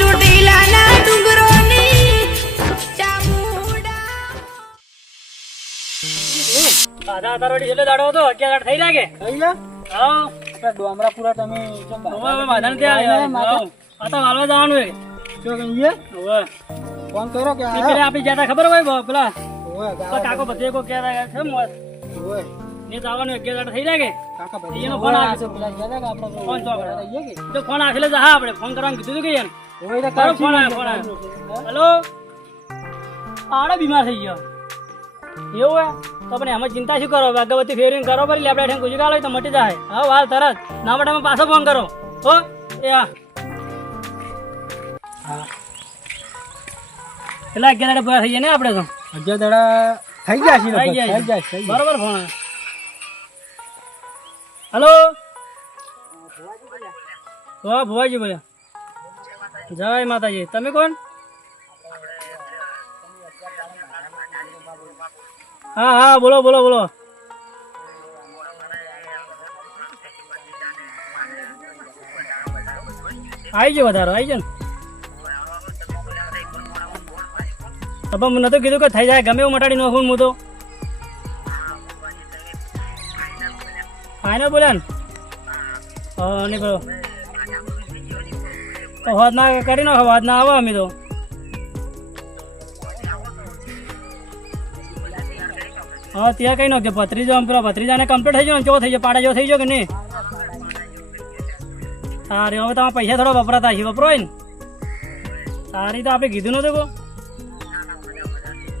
ચોટીલાના ડુંગરોની ચામુંડા આધા તારોડી છેલ્લે દાડો હતો 11 થઈ લાગે થઈ જા હા ડોમરા પૂરા તમે કેમ હવે માધાને ત્યાં આ તો હાલવા જવાનું હોય જો કહીએ હવે ફોન કરો કે એ પેલા આપી જતા ખબર હોય પેલા ઓય કાકો બધે કો કહેતા છે મોત ઓય ને જવાનું 11 થઈ લાગે કાકા ભાઈ એનો ફોન આવે છે પેલા ગયા કે આપણે ફોન તો આપણે રહીએ કે તો ફોન આખેલે જા આપણે ફોન કરવાનું કીધું કે યાર ઓય તો તારો ફોન આવ્યો હેલો આડો બીમાર થઈ ગયો એવું હે તો આપણે એમાં ચિંતા શું કરો અગરબત્તી ફેરવીને કરો પડી લેબડા ઠેંગ ગુજગાલ હોય તો મટી જાય હા વાલ તરત ના માટે પાછો ફોન કરો હો એ હા પેલા 11 પૂરા થઈ જાય ને આપણે તો અગિયાર દાડા થઈ ગયા છે થઈ થઈ જાય જાય બરોબર ફોન હેલો હા ભુવાજી બોલ્યા જય માતાજી તમે કોણ હા હા બોલો બોલો બોલો આવી ગયો વધારો આવી ગયો ને તો મને નતું કીધું કે થઈ જાય ગમે એવું મટાડી નાખું હું તો ફાઇનલ બોલ્યા ને નહીં બોલો તો વાત ના કરી નાખો વાત ના આવો અમે તો હા ત્યાં કઈ નાખજો ભત્રીજો પેલો ભત્રીજાને કમ્પ્લીટ થઈ ગયો ને કેવો થઈ ગયો પાડા જેવો થઈ ગયો કે નહીં સારી હવે તમારા પૈસા થોડા વપરાતા છે વપરો હોય ને સારી તો આપણે કીધું નતું કો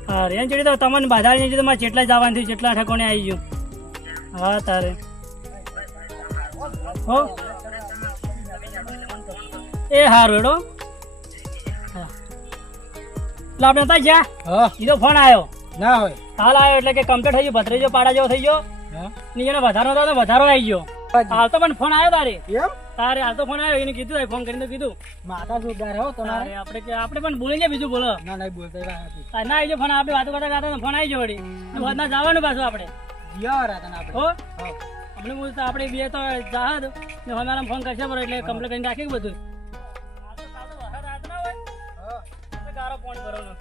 હા રે ચડી તો તમને બાધા નહીં તમારે જેટલા જવાનું થયું જેટલા ઠેકોને આવી ગયું હા તારે હો એ હારું એડો એટલે આપણે હતા જ્યાં હા એ તો ફોન આવ્યો ના હોય હાલ આવ્યો એટલે કે કમ્પ્લીટ થઈ ગયો ભત્રીજો પાડા જેવો થઈ ગયો હા નીચેનો વધારો હતો વધારો આવી ગયો હાલ તો પણ ફોન આવ્યો તારે એમ તારે હાલ તો ફોન આવ્યો એને કીધું ફોન કરીને તો કીધું માતા જોરદાર હો તમારે આપણે પણ બોલી ગયા બીજું બોલો ના નહીં બોલતા વાત હતી ના આવી ગયો ફોન આપણે વાતો કરતા કરતા ફોન આવી ગયો વળી ના જવાનું પાછું આપણે જીયા રાતન આપણે હો હા આપણે બોલતા આપણે બે તો જહાજ ને અમારા ફોન કરશે બરો એટલે કમ્પ્લીટ કરીને રાખી બધું ગારો ફોન કરવાનો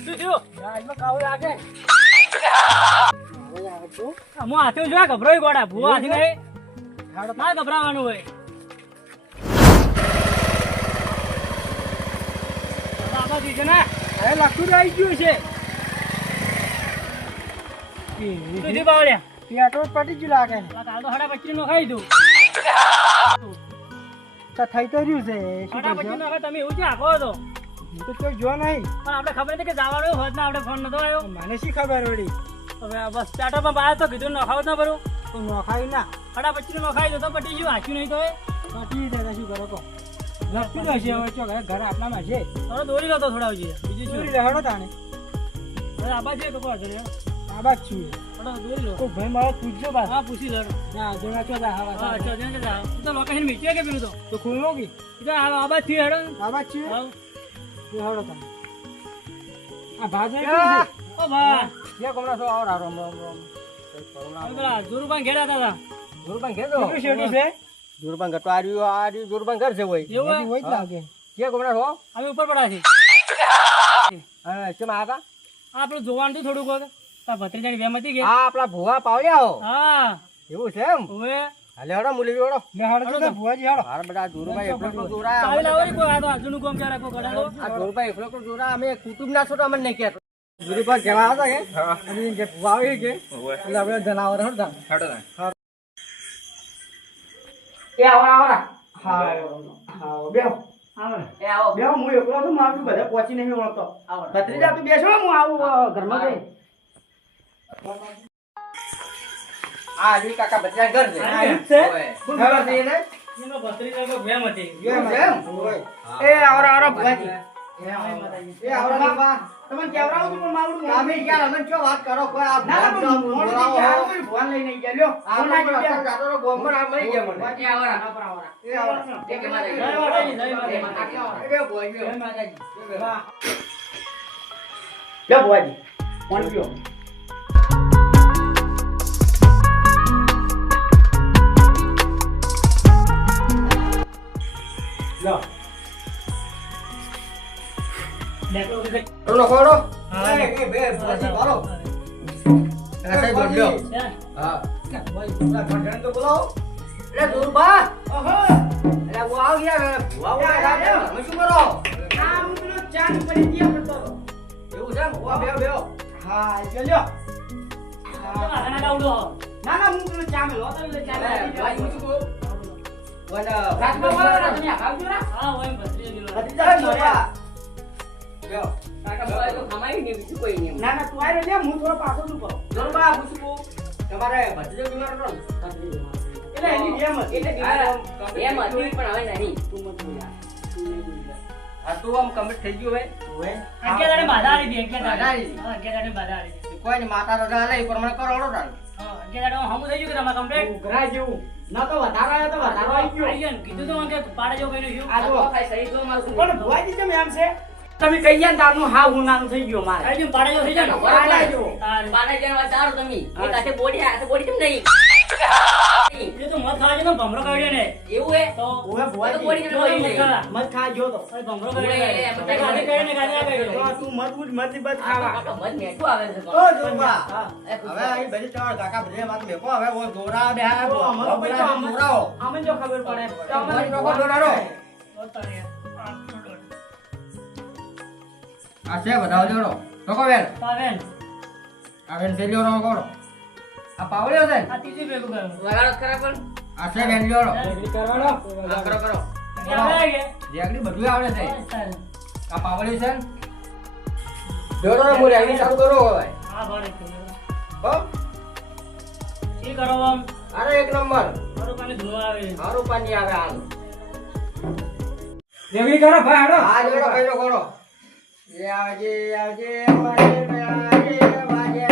શું થયું રાજમાં કાવ લાગે હું હાથે જો ગભરાઈ ગોડા ભૂવા હાથી નહીં ના ગભરાવાનું હોય બાબાજી છે ને હવે લાગતું જ આવી ગયું છે સુધી બાવળ્યા પેટ્રોલ પટી જ લાગે ને કાલ તો 25 નો ખાઈ દઉં તો થઈ તો રહ્યું છે શું 25 કરશો નો ખાઈ તમે એવું છે આખો હતો હું તો કોઈ જો નહીં પણ આપણે ખબર હતી કે જવાનું હોત ને આપણે ફોન નતો આવ્યો મને શી ખબર વળી હવે બસ સ્ટાર્ટઅપમાં બહાર તો કીધું નખાવ ના ભરું તો નોખાયું ના 25 નો ખાઈ દો તો પટી ગયું હાચ્યું નહીં તો એ પટી જાય શું કરો કહો લખતું જ હશે હવે ચો ઘર આટલામાં છે થોડો દોરી લો તો થોડા હજી બીજું દોરી શું લેહડો તાણે હવે આબા છે તો કહો આ બાદ છીએ થોડો દોરી લો કોઈ ભાઈ મારો પૂછજો બા હા પૂછી લો ના જોડા ચો જા હા હવા ચો જને જા તો લોકેશન મીચ્યો કે પેલું તો ખુલ્લો કી તો આબા થી હેડો આ બાદ છીએ હા લેહડો તાણે આ ભાજે ઓ બા કે કોમરા સો આવરા રોમ રોમ રોમ હવે પેલા જોરુબાન ઘેડા હતા જોરબાન ઘેર દો શેડી છે જોરબાન ઘટો આર્યું જોરબાન ઘર છે હોય એવું હોય જ લાગે કે કોમરા સો અમે ઉપર પડા છે હા કેમ આતા આપણે જોવાનું તો થોડુંક વખત તાર ભત્રીજાની વેમ હતી કે આ આપણા ભુવા પાવ્યા હો હા એવું છે એમ ઓએ હાલે હડો મુલી હડો લે હડો તો ભુવાજી હડો હાર બધા જોરબાઈ એકલો તો જોરા ચાવી લાવો ને કોઈ આ તો આજુનું કામ ક્યારે કોઈ ગડાડો આ જોરબાઈ એકલો તો જોરા અમે કુટુંબ ના છો તો અમને નહીં કહેતો જોરબાઈ કેવા હતા કે અને જે ભુવા આવી કે એટલે આપણે જનાવર હડતા હડો એ આવરા હા હા બેહો એ આવો બેહો હું એકલો છું મારું બધા પહોંચી નહીં વળતો ભત્રીજા તું બેસો હું આવું ઘરમાં જઈ આ જી કાકા ભત્રીજા ઘર છે આ ઈ છે? ખબર છે એને એનો ભત્રીજા કોઈ વેમ હતી એમ એ આવરા આવરા ભુવાજી એ આવરા બાપા તમને કેવરાવું તું પણ માવડું અમે યાર અમે શું વાત કરો કોઈ આ ના ભુવાન લઈને ગયા લ્યો આ ના જાતો ગોમર આ મરી ગયા મને એ આવરા એ આવરા એ કે મારે જય માતાજી જય માતાજી એ ભુવાજી જય માતાજી વાહ લે ભુવાજી કોણ પીઓ બોલો ખોડો હા. એ બે ભલાજી બોલો એસે બોલ્યો હા ભાઈ પૂરા ભંડણ તો બોલાવો લે દુર્બા ઓહો અરે હું આવ યાર વાવ તમે શું કરો આ હું પેલો ચા નું કરી દિયા કરતો હતો. એવું છે ઓ બેહો હા ચલ્યો તમારા ઘણા ગાવડો. ના ના હું પેલો ચા મેલો તો એટલે ચા ભાઈ હું શું કહું વડા રાતમાં બોલો ને તમે આવજો ના હા હોય ભત્રીજો ગયો. ભત્રીજા દુર્બા બેહો કાકા બોલાય તો ખમાઈ ને બીજું કોઈ નહીં. ના ના તું આય રે હું થોડો પાછો નું કરો દુર્બા હું શું કહું તમારે ભત્રીજો બીમાર હતો ને એટલે એની જેમ જ એટલે બીમાર એમ હતી પણ હવે નહીં. તું મત બોલા. આ તો આમ કમ્પ્લીટ થઈ ગયું હવે અગિયાર દાડે બાધા આવી હતી, અગિયાર દાડે. બાધા આવી હતી. હા, અગિયાર દાડે બાધા આવી હતી. કોઈ ને માતા રજા લે એ પ્રમાણે કરો હળો તાણ હા, અગિયાર દાડે હમું થઈ ગયું કે તમારે complete? ઉઘરા જેવું ન તો વધારો આવ્યો તો વધારો આવી ગયો આવી ગયો ને. કીધું તો મને કે પાડે જેવું કઈ નહીં આ જો ભાઈ સહી જો મારું પણ ભુવાજી કેમ એમ છે તમે કહી ગયા ને તારનું હા હું નાનું થઈ ગયો મારે આવી ગયું, પાડે જેવું થઈ જાય ને. પાડા જેવું. તારે. બાને જણ વાત સારું તમે એ કાતે બોડી આ બોડી કેમ નહીં એ તો મત ખાવા છે ને ભમરો કાઢ્યો ને એવું હે તો ઓવે તો ભુવાજી બોડી જો કેમ એ મત નહીં ખા. મત ખા જો તો ઓય ભમરો ઓય, કાઢ્યો એ ગાડી કાઢીને ગાડી તો કાઢ્યો. તું મત ઉઠ મત બત ખાવા કાકા મત મેઠું આવે છે ઓ જોવા હવે અહીં બધી ચાર કાકા બધે વાત મેકો હવે ઓ દોરા બે આ દોરાઓ આમને જો ખબર પડે તમને લોકો દોરાડો તો તારે આ આ છે બધા જોડો લોકો બેન પાવેન આ બેન સેલ્યો નો કોડો આ પાવળ્યો છે આ ત્રીજી ભેગું કર્યું. વગાડો ખરા પણ આ છે બેન જોડો કરવાનો આ કરો કરો એ આવડે કે જેગડી બધું આવડે છે બસ તારે. આ પાવળ્યું છે જોડો ને મુરે આવી ચાલુ કરો હવે હા ભરે કર્યું. હો ઈ કરો આમ અરે એક નંબર મારું પાણી ધોવા આવે. મારું પાણી આવે હાલ દેવડી કરો ભાઈ હાડો. આ જોડો કઈરો કરો એ આવજે આવજે મારે આવજે વાજે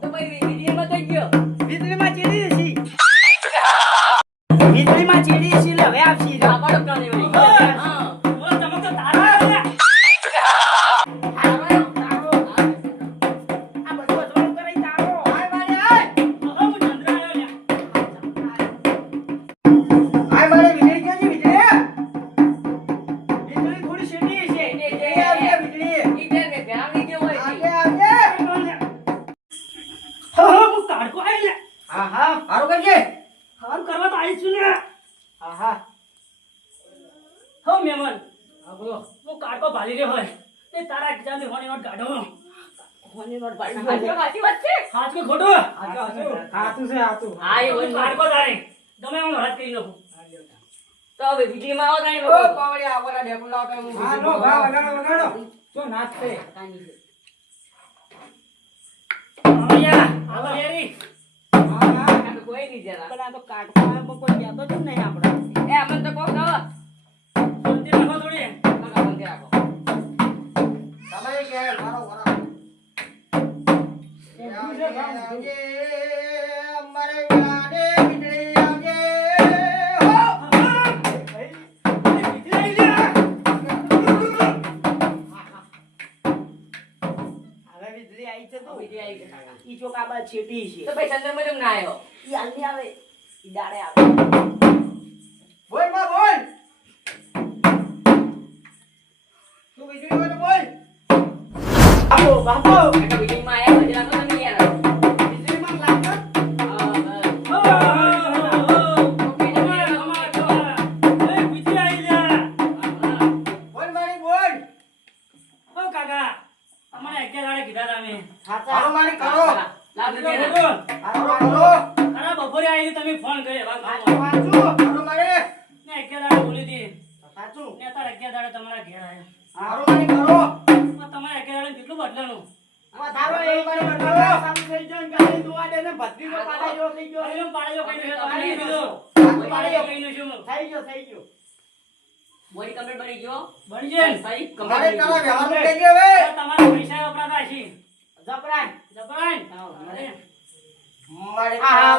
તો ભાઈ વિડીયોમાં તો ગયો આપાડો પ્રાણી વળી હા સાચી વાત છે હા એ હોય તો હવે વિડીયોમાં આવો તાણી કોઈ નહીં જરા એ અમને તો કોક દો કાકા બંધ રાખો વિડીયો આવી ગયો કાકા ઈ ચોકાબા છેટી છે તો ભાઈ ચંદ્રમાં કેમ ના આવ્યો ઈ હાલની આવે ઈ દાડે આવે બોલ માં બોલ તું વીજળી માં બોલ બાપો બાપો કાકા વિડીયોમાં આવ્યા હજી રાખો તમે યાર વીજળી માં લાગતો બોલ મારી બોલ હારો મારી કરો હારો બપોરે આવી તમે ફોન કર્યો સાચું હારો મારી ને 11 દાડે બોલી હતી સાચું ને તારે 11 દાડે તમારા ઘેર આવ્યા. હારો મારી કરો તમારે 11 દાડે કેટલું બદલાનું આ તારો એ મારી કરો સામ થઈ જો ને ગાડી દુવા દે ને ભત્રીનો પાડા જેવો થઈ ગયો અરે પાડ્યો કઈ નહીં તમે નહીં કીધું પાડ્યો કઈ નહીં શું થઈ ગયો બોડી કમ્પ્લીટ બની ગયો બની જાય ને. સહી મારે કમ્પ્લીટ કરો વ્યવહાર થઈ ગયો હવે તમારા પૈસા વપરાતા હશે જબરાય. જબરાઈ. મારે આ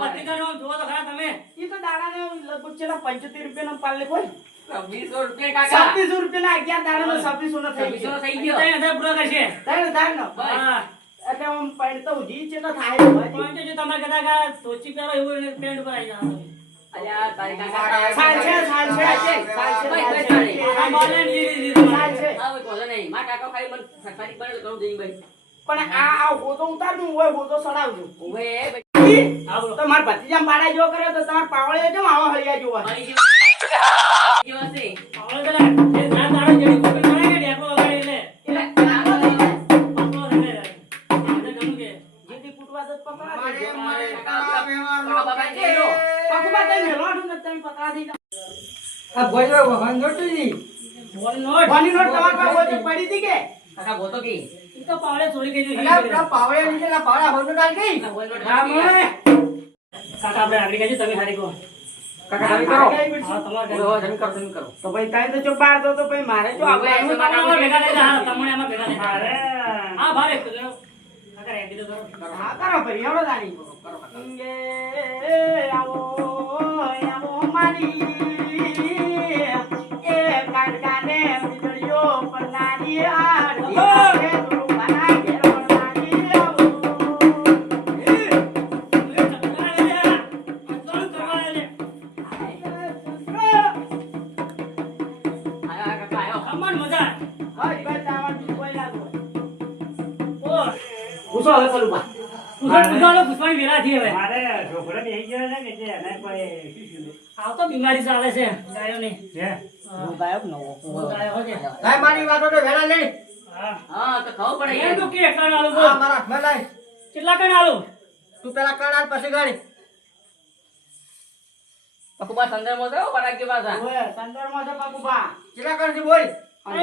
પત્રિકાનો આમ જુઓ તો ખરા તમે. ઈ તો દાડાને લગભગ છેલ્લા 75 રૂપિયાનો પાલ લે કોઈ 20 રૂપિયા કાકા 26 રૂપિયાના 11 દાડાનો 26 નો થઈ 26 ગયો. થઈ ગયો 3000 પૂરો કરશે. તારે નો હા. એટલે આમ પાણી તો ઉજી છે તો થાય ભાઈ. પોઈન્ટ જો તમારે કહેતા કે આ ધોતી પહેરો એવું પેન્ટ ઉપર આવી જાવ તમે. અલ્યા તારી કાકા સાલ છે સાલ છે સાલ છે ભાઈ, ભાઈ, આ બોલે ને લીધી લીધી સાલ તમારે. છે. આ કોઈ બોલે નહીં મારા કાકા ખાલી મને સરકારી પડે તો કરું દેઈ ભાઈ પણ આ હોતો ઉતારનું હોય હોતો સડાવજો. ઓવે હા બોલો. તો માર ભત્રીજામ પાડા જો કર્યો તો તમાર પાવળે કેમ આવા હળિયા જોવા. મારી જેવા છે આવડે તો લે. એ ના તારો જેડી કોપી કરે કે ડેકો વગાડે એટલે. એટલે પાપડો થઈ જાય. આપણે ગમું કે. જેથી કૂટવા તો પકડા મારે દેજો. મારે કાકા બાબા જેલો પકવા દઈ મેલો ને તમે પકડા દઈ જાઓ. બોલ નોટ. કોની નોટ તમાર પાસે હોય તો પડી હતી કે કાકા બોતો કી ઈ તો પાવડે ચોરી કરી દીધી. પાવળે લીધેલા પાવડા હોનો ડાલ ગઈ. કાકા આપણે આગળ કહેજો તમે હારી કહો. કાકા તમે કરો હા તમારે ઓવે તમે કરો તો ભાઈ તાઈ તો જો બાર દો તો ભાઈ મારે જો હવે આપણે એમાં તમારે ભેગા થઈ જા. હા, તમને એમાં ભેગા થઈ જા. હા ભારે કાકા એ કીધું કરો. હા કરો ભાઈ એવડો દાણી એ આવો આવો મારી એ કાટકાને વીજળીઓ પલાની આડી એ દુરુપાના ઘેરો નાની આવો આયા કાકા આયો હાય ભાઈ તાવણ બી કોઈ લાગો પૂછો હવે પેલું બા. પૂછવાની વેલા થી હવે. આવ તો બીમારી ચાલે છે ગાયોની. ગાયબ નવો ગાયો છે. લાય મારી વાતો તો વેલા લે હા. હા તો ખાવ પડે એમ યાર તો કે કણ આલું આ બોલ. મારા હાથમાં લાય કેટલા કણ આલું? તું પેલા કણાલ પછી ગાડી પકુબા સંદર મો તો પરાગ કે પાછા ઓય સંદર્ભમાં છે પાકુબા કેટલા કરજી બોલ એ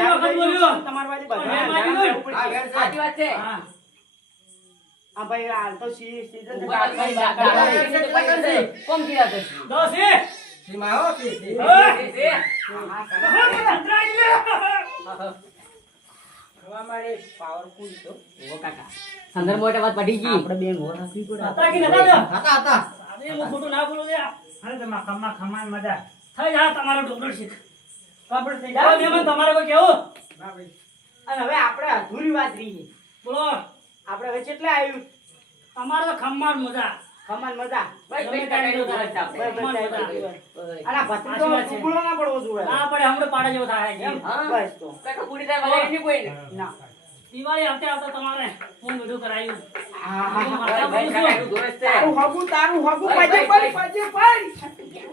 વખત બોલ્યો. તમાર વાળી પણ બધા મેં મારી આ ઘેર સાચી વાત છે હા. આ ભાઈ હાલ તો સીઝન ઉભા કરી દાદા કોમ કીધા છે દસ એ. સીમા હો સી હા. હવા મારે પાવરફુલ તો ઓ કાકા સંદર મોટે વાત પડી ગઈ આપણે બેન હો રાખવી પડે હતા કે નતા તો? હતા હતા અરે હું ખોટું ના બોલું લ્યા. થઈ જા તમારો ડોક્ટર શીખ. કપડ થઈ જાઓ જાય મહેમાન તમારે કોઈ કેવું? ના ભાઈ અને હવે આપણે અધૂરી વાત રહી બોલો. આપણે હવે કેટલા આવ્યું તમારે તો ખમ્માન મજા. ખમણ મજા ભાઈ ભાઈ કાકા નું ઘર છે ભાઈ, આપણે ભાઈ, ઓય. અને ભત્રીજો સાચી વાત છે. ટુકડો ના પડવો જોઈએ ના પડે હમણાં પાડા જેવો થાય છે. એમ હા. બસ તો કાકા પૂરી થાય ભલે નહીં કોઈ ને ના દિવાળી આવતે આવતા તમારે હું બધું કરાયું. હા હા હા ભાઈ ભાઈ કાકા નું ઘર છે તારું હગું ભાઈ, પાજે ભાઈ, પડી પાજે પડી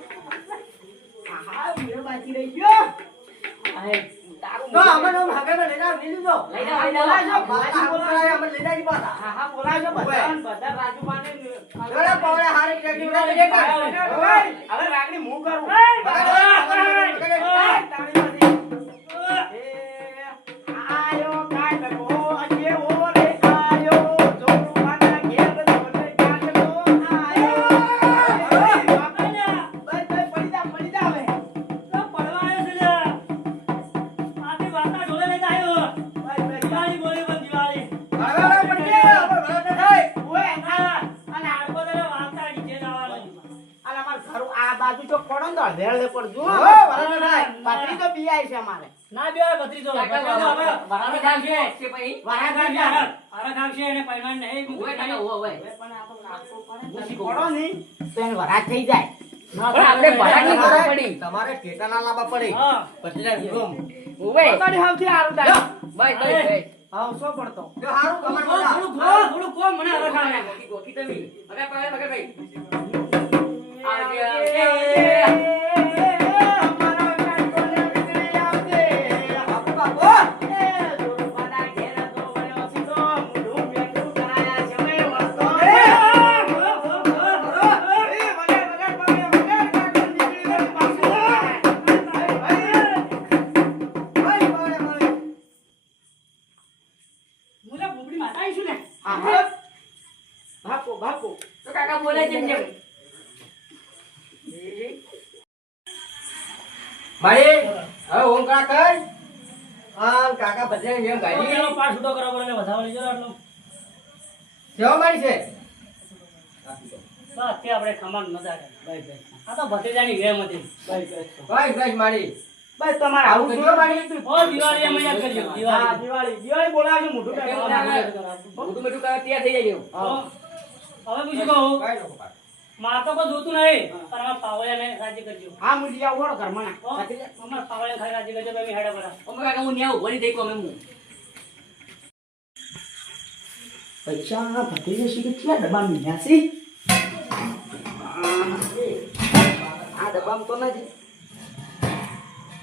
હા મેરો બાકી રહી ગયો તારું તો અમે નો ભાગેલો લઈ જાવ લઈ લીધો લઈ જાઓ, લઈ જાઓ. બોલાવજો, બાજી બોલાવજો, અમે લઈ જાવી પાછા હા હા બોલાવજો બધાને, બધા રાજુબાને જોડે પાવડે હારી ટ્રેકિંગ કરી દે હવે રાગડી હું કરું આયો કાઢો જેવો રે આયો જોરુવાના ઘેર જોડે કાઢો આયો પડી જા હવે તો પડવા આવ્યો છે લ્યા. આથી વાર્તા ઢોલે લઈને આવ્યો. દિવાળી બોલી પણ દિવાળી. હા. અને આખો દાડો વાર્તા નીચે જવાનું. આ બાજુ તો પડો ને અડધેળે પડજો પાતરી તો પીઆઈ છે અમારે ના બેવાય ભત્રીજો. કાકા ભત્રીજો હવે વરાને કામ છે છે ભાઈ વારા કામ છે હરખ. હરખ આવશે એને પહેરવાનું નહીં. ઓય કાકા ઓય પણ આ તો નાખવો પડે. પછી પડો ને તો એને વરાત થઈ જાય ના, પણ આપણે ભરાની હા. જરૂર પડી તમારે ટેકા ના લાવવા પડે હા. પછી જાય હુકમ. ઓય પોતાની હાવથી હારું થાય ભાઈ ભાઈ ભાઈ હાવ સો પડતો જો હારું તમારે થોડું બધા ખો, થોડું ખો, મને હરખ આવે. ગોકી ગોકી તમે મગર ભાઈ મગર ભાઈ આવજે, આવજે. અમારો કાટકોને વીજળી આવજે. બાપુ, બાપુ. એ જોરબાના ઘેર તો વળ્યો સીધો, મોઢું બેઠું કરાયા છે, ઓય વળતો. એ વગર, કાટકોને વીજળી વળી પાછું. મુલે ભૂપડી માતા આવીશું ને. આહા. ભાગો, ભાગો. તો કાકા બોલે છે ને ભાઈ હવે ઓમકાર કર હા કાકા બધે એમ ગાડી પેલો પાર છૂટો કરવા પડે એટલે વધારે લઈ જરા આટલો કેવા મારી છે બસ તે આપણે ખમાન મજા કરે આ તો ભત્રીજાની વેમ હતી બસ મારી બસ તમારે આવું કેવા મારી ઓ દિવાળી અમે યાદ કરજો હા દિવાળી દિવાળી બોલાવજો મોઢું મોટું મોટું કરવા તૈયાર થઈ જાય હવે પૂછું કહું માર તો કોઈ જોતું નહીં પણ અમારા પાવળિયાને રાજી કરજો હા મુજી આવો ઘરમાં અમારા પાવળિયાને ખાલી રાજી કરજો ભાઈ હેડા બરા અમે કાકા હું ન્યા ઉભો નહીં થઈ કોમે હું પૈસા ભત્રીજો શી કેટલા ડબ્બા મીઠા છે આ ડબ્બામાં તો નથી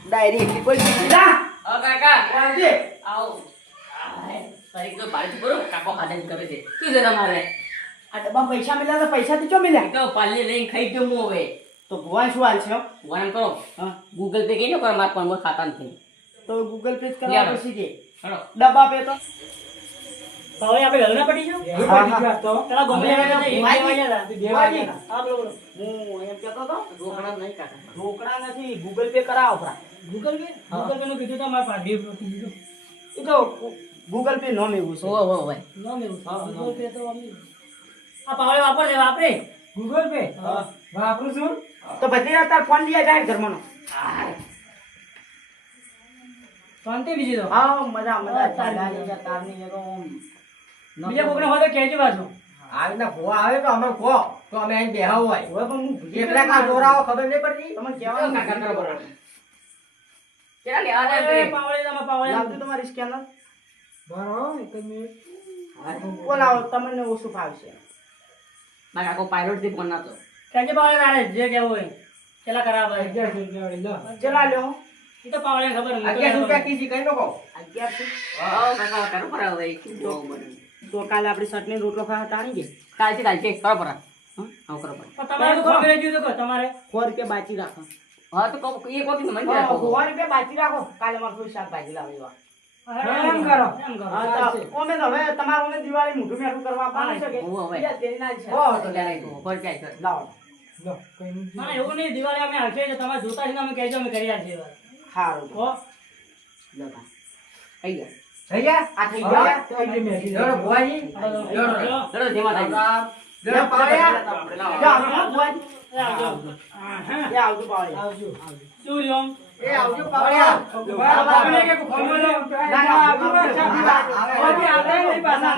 ડાયરેક્ટ કોઈ સીધા હા કાકા આવજે આવો તારીખ તો ભારે બરો કાકો ખાધા કરે છે શું છે તમારે આ ડબ્બા પૈસા મળ્યા તો પૈસા થી ચો મળ્યા તો પાલે લઈને ખાઈ ગયો હું હવે તો ભુવા શું હાલ છે વન કરો ગૂગલ પે કઈ ન કરો મારા ફોનમાં ખાતા નથી તો ગૂગલ પે કરવા લ્યા. પછી કે હેડો ડબ્બા પે તો પાવળિયા આપણે હલના પડી જાવ પેલા ગોમલે ભુવાજી. હા બોલો બોલો હું એમ કહેતો હતો રોકડા નહીં કાકા રોકડા નથી ગૂગલ પે કરાવો પરા ગૂગલ પે નું કીધું તો મારા પાસે 2 રૂપિયા કીધું એ તો ગૂગલ પે નો મેવું છે હો હો ભાઈ ન લેવું ગૂગલ પે તો અમને આ પાવળે વાપરે ગૂગલ પે વાપરું છું તો બધી તાર ફોન લઈ જાય ઘરમાંનો શાંતિ બીજી તો હા મજા મજા તારની તારની એ તો બીજા કોકને હોય તો કહેજો પાછું આવી ના ભુવા આવે તો અમે કહો તો અમે અહીં બેહા હોય હવે પણ હું એકલા કા દોરાવો ખબર નહીં પડતી તમને કહેવાનું કાકા કરો બરોબર કેટલા લેવા એ જાય પાવળે લાવજો તમારી સ્કેનર બરાબર એક મિનિટ બોલાવો તમને ઓછું ફાવશે મારા કાકો પાયલોટ થી ફોન નાતો કહેજે પાવળે તારે જે કહેવું હોય કેટલા કરાવે ચલા લ્યો એ તો પાવળે ખબર મને તો 11 રૂપિયા કીધી કઈ નો કહો 11 હા કાકા કરો પર હવે જોવું મને તો કાલે આપણી ચટણી રોટલો ખાવા તાણી ગઈ કાલથી કરો પર હા કરો પર પણ તમારે તો ખબર જ તો તમારે 4 રૂપિયા બાકી રાખો હા તો એ કોકી મને હા, રાખો 4 રૂપિયા બાકી રાખો કાલે મારે કોઈ શાકભાજી લાવી એવા એમ કરો એમ કરો હા તો ઓમે તો હવે તમારું ઓમે દિવાળી મોઢું મેઠું કરવા આપવાનું છે કે હોવે, હોવે. બીજા તેની ના છે હો તો લે લઈ તો પર ક્યાં કર લાવો ના ના, એવું નહીં દિવાળી અમે હશે છે તમારે જોતા છે ને અમે કહેજો અમે કરી આપીએ વાત. હારું હો લગા થઈ ગયા થઈ ગયા આ થઈ ગયા ચલો ભુવાજી ચલો જેમાં થાય લે પાવડિયા જા ભુવાજી એ આવજો એ આવજો પાવડિયા શું લ્યો એ આવજો પાવડિયા આપણે કે ફોન માં ના ના આવજો ઓજી આપણે નહીં પાછા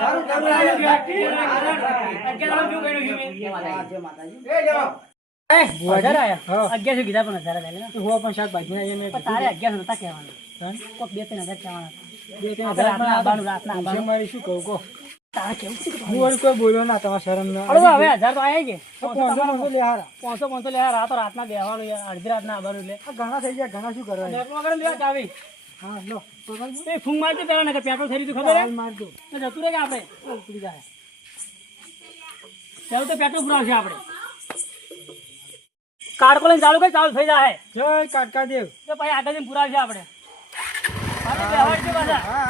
જેમાં થાય જય માતાજી એ જો અગિયારસો કીધા પણ હજાર તારે 1100 નતા કહેવાના કોક 2-3 હજાર કહેવાના મારી શું કહું કહો તારે કેવું છે કે હું કોઈ બોલો ના તમારા શરમ ના અરે હવે 1000 તો આયા કે 500 લે હારા 500 લે યાર આ તો રાતના બેહવાનું યાર અડધી રાતના આવવાનું એટલે ઘણા થઈ ગયા ઘણા શું કરવા નેટમાં કરે લેવા ચાવી હા લો એ ફૂંગ મારજો પેલા ને પેટ્રોલ થઈ રહ્યું ખબર હે માર દો તો જતું રહે કે આપણે ઉતરી જાય ચાલો તો પેટ્રોલ પુરાવશે આપણે કાર્ડ કોલ ચાલુ કરી ચાલુ થઈ જાય જય કાટકા દેવ તો પછી આગળ જઈને પુરાવશે આપણે આપણે બેહવાડ છે પાછા હા